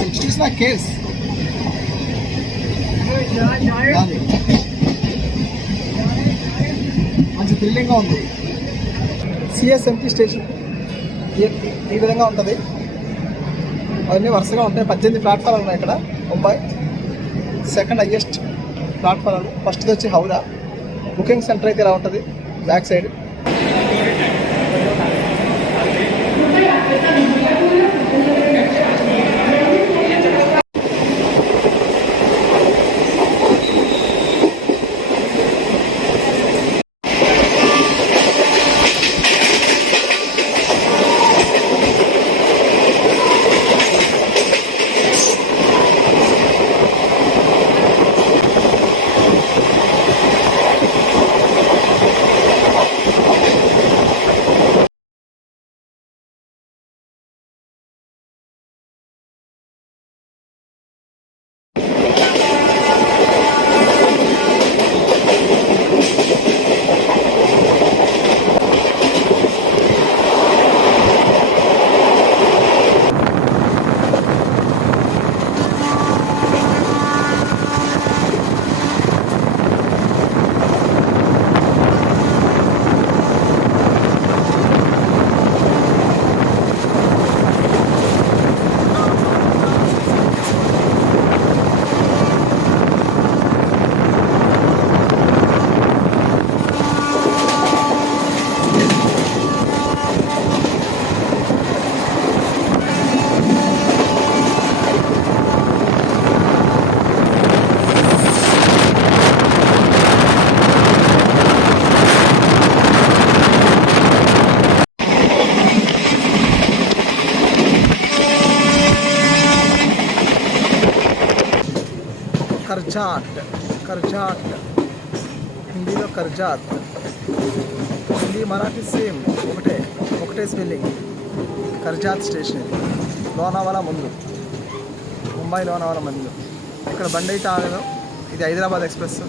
సిక్స్టీస్ నా కేస్ మంచి థ్రిల్లింగ్గా ఉంది. సిఎస్ఎంటీ స్టేషన్ ఈ విధంగా ఉంటుంది. అవన్నీ వరుసగా ఉంటాయి. 18 ప్లాట్ఫారాలు ఉన్నాయి ఇక్కడ. ముంబై సెకండ్ హైయెస్ట్ ప్లాట్ఫారాలు. ఫస్ట్ది వచ్చి హౌరా. బుకింగ్ సెంటర్ అయితే ఇలా ఉంటుంది బ్యాక్ సైడ్. కర్జాట్ హిందీలో కర్జాత్, హిందీ మరాఠీ సేమ్ ఒకటే స్పెల్లింగ్. కర్జాత్ స్టేషన్ ఇది. లోనావాలా ముందు, ముంబై లోనావాలా ముందు. ఇక్కడ బండి అయితే ఆగదు. ఇది హైదరాబాద్ ఎక్స్ప్రెస్.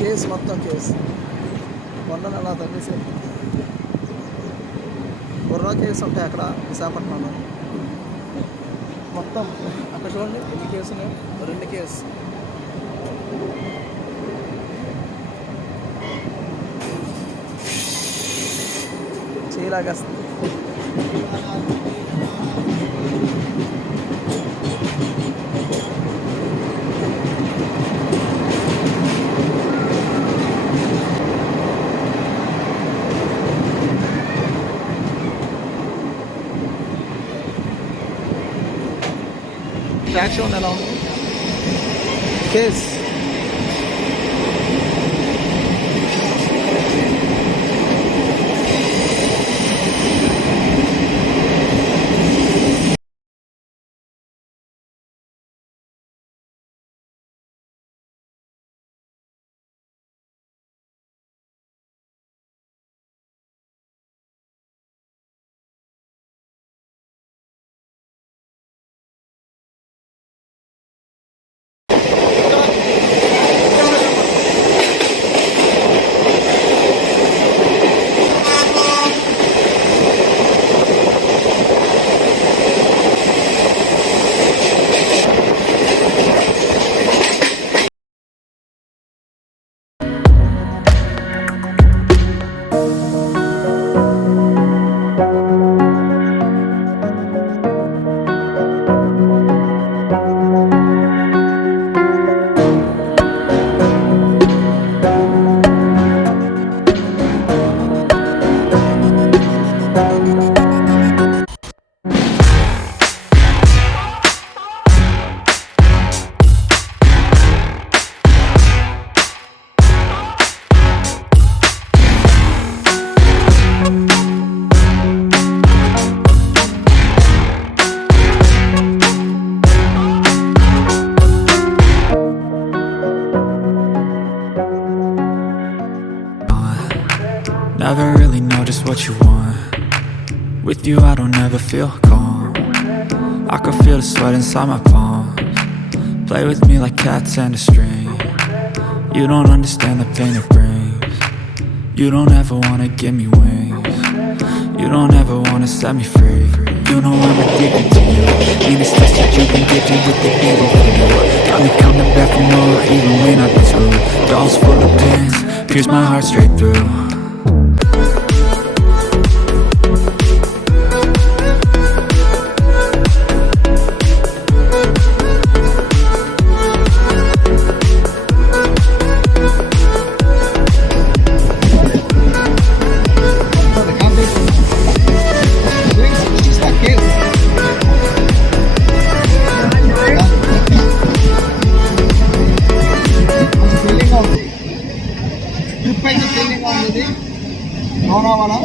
కేసు మొత్తం కేసు మొన్న అలా తగ్గేసి బుర్రా కేసు ఉంటాయి అక్కడ విశాఖపట్నంలో మొత్తం. అక్కడ చూడండి ఎన్ని కేసులు, 2 కేవ్స్. చేయలాగేస్తుంది. ట్రాక్ షో ఎలా ఉంది? Case Never really know just what you want. With you I don't ever feel calm. I can feel the sweat inside my palms. Play with me like cats and a string. You don't understand the pain it brings. You don't ever wanna give me wings. You don't ever wanna set me free. You know I'm addicted to you. In this test that you can get me with the evil feel. Got me coming back for more even when I've been screwed. Dolls full of pins, pierce my heart straight through. Trip అయితే థ్రిల్లింగ్గా ఉంది. లోనావాలా